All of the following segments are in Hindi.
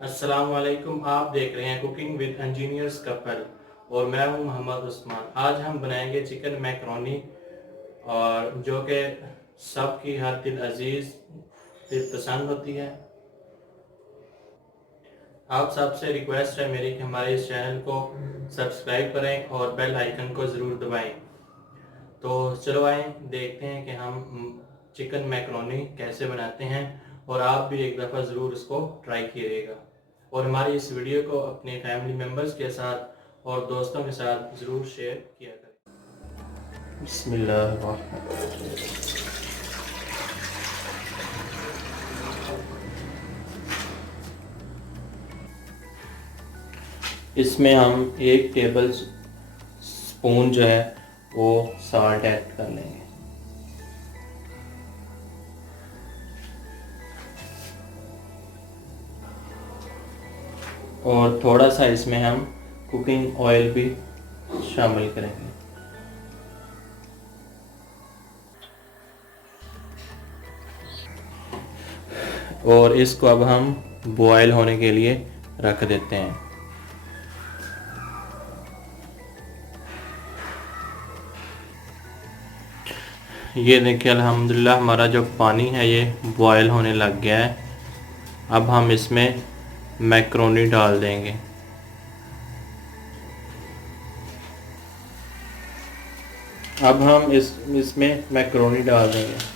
अस्सलाम वालेकुम। आप देख रहे हैं कुकिंग विद इंजीनियर्स कपल और मैं हूं मोहम्मद उस्मान। आज हम बनाएंगे चिकन मैकरोनी और जो कि सबकी हर दिल अजीज दिल पसंद होती है। आप सबसे रिक्वेस्ट है मेरी कि हमारे इस चैनल को सब्सक्राइब करें और बेल आइकन को ज़रूर दबाएं। तो चलो आए देखते हैं कि हम चिकन मैकरोनी कैसे बनाते हैं और आप भी एक दफ़ा ज़रूर इसको ट्राई कीजिएगा और हमारी इस वीडियो को अपने फैमिली मेम्बर्स के साथ और दोस्तों के साथ ज़रूर शेयर किया करें। बिस्मिल्लाह। इसमें हम 1 टेबल स्पून जो है वो साल्ट ऐड कर लेंगे। और थोड़ा सा इसमें हम कुकिंग ऑयल भी शामिल करेंगे। और इसको अब हम बॉयल होने के लिए रख देते हैं। ये देखिए अल्हम्दुलिल्लाह हमारा जो पानी है ये बॉयल होने लग गया है। अब हम इसमें मैक्रोनी डाल देंगे। अब हम इसमें मैक्रोनी डाल देंगे।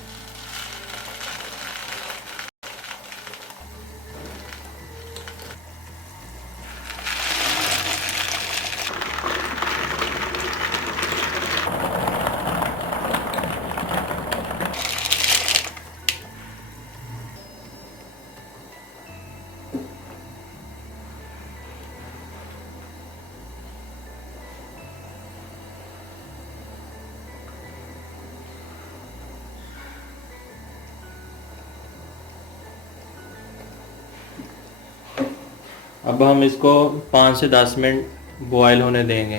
अब हम इसको 5 से 10 मिनट बॉयल होने देंगे।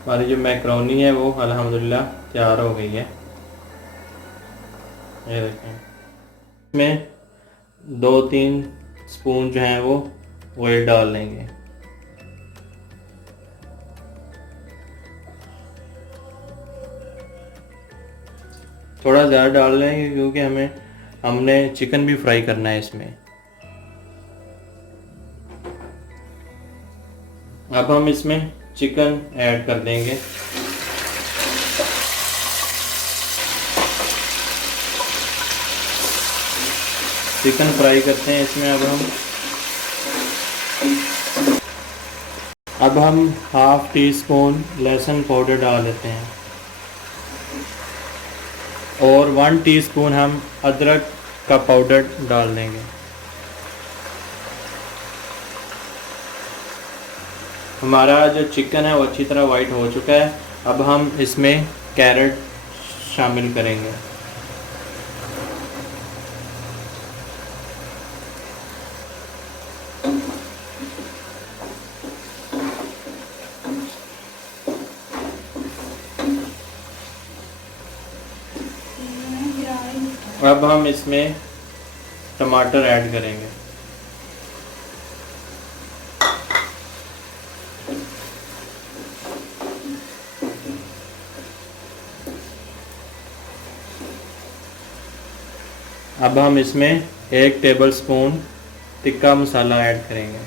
हमारी जो मैक्रोनी है वो अल्हम्दुलिल्लाह तैयार हो गई है। ये देखें, इसमें 2-3 स्पून जो हैं वो ऑयल डाल लेंगे। थोड़ा ज़्यादा डाल लेंगे क्योंकि हमने चिकन भी फ्राई करना है इसमें। अब हम इसमें चिकन ऐड कर देंगे। चिकन फ्राई करते हैं इसमें। अब हम 1/2 टीस्पून लहसुन पाउडर डाल देते हैं और 1 टीस्पून हम अदरक का पाउडर डाल देंगे। हमारा जो चिकन है वो अच्छी तरह वाइट हो चुका है। अब हम इसमें कैरेट शामिल करेंगे। अब हम इसमें टमाटर ऐड करेंगे। अब हम इसमें 1 table spoon tikka masala add करेंगे।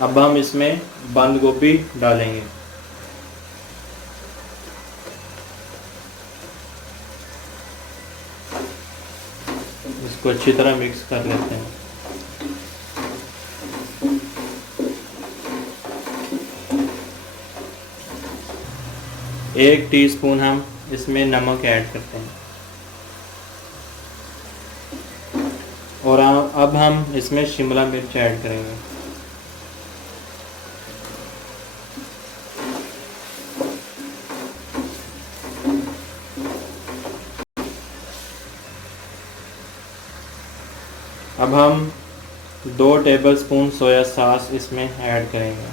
अब हम इसमें बंद गोभी डालेंगे। इसको अच्छी तरह मिक्स कर लेते हैं। एक टीस्पून हम इसमें नमक ऐड करते हैं और अब हम इसमें शिमला मिर्च ऐड करेंगे। अब हम 2 टेबलस्पून सोया सॉस इसमें ऐड करेंगे।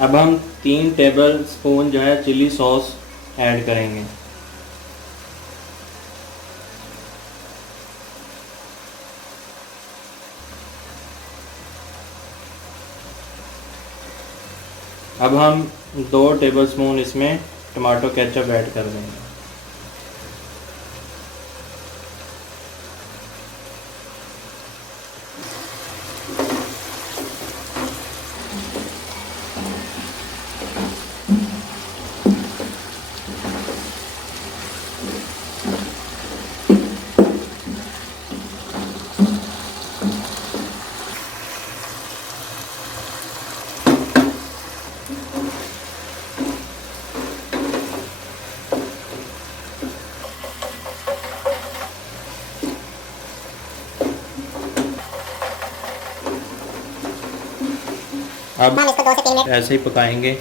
अब हम 3 टेबलस्पून जो है चिली सॉस ऐड करेंगे। अब हम 2 टेबलस्पून इसमें टमाटो केचप ऐड कर देंगे। अब हम इसको 2 से 3 मिनट ऐसे ही पकाएंगे।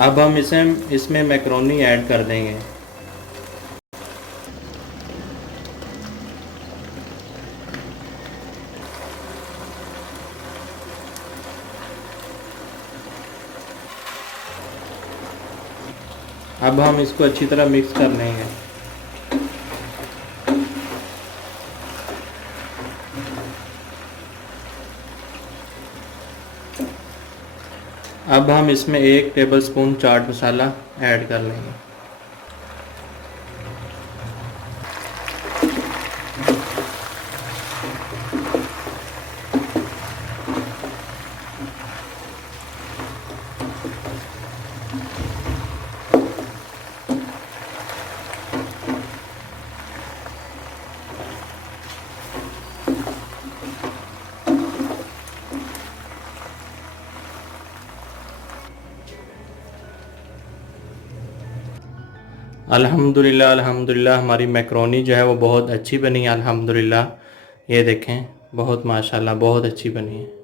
अब हम इसमें मैक्रोनी ऐड कर देंगे। अब हम इसको अच्छी तरह मिक्स कर लेंगे। अब हम इसमें 1 टेबलस्पून चाट मसाला ऐड कर लेंगे। अल्हम्दुलिल्लाह अल्हम्दुलिल्लाह हमारी मैक्रोनी जो है वो बहुत अच्छी बनी है अल्हम्दुलिल्लाह। ये देखें बहुत माशाल्लाह बहुत अच्छी बनी है।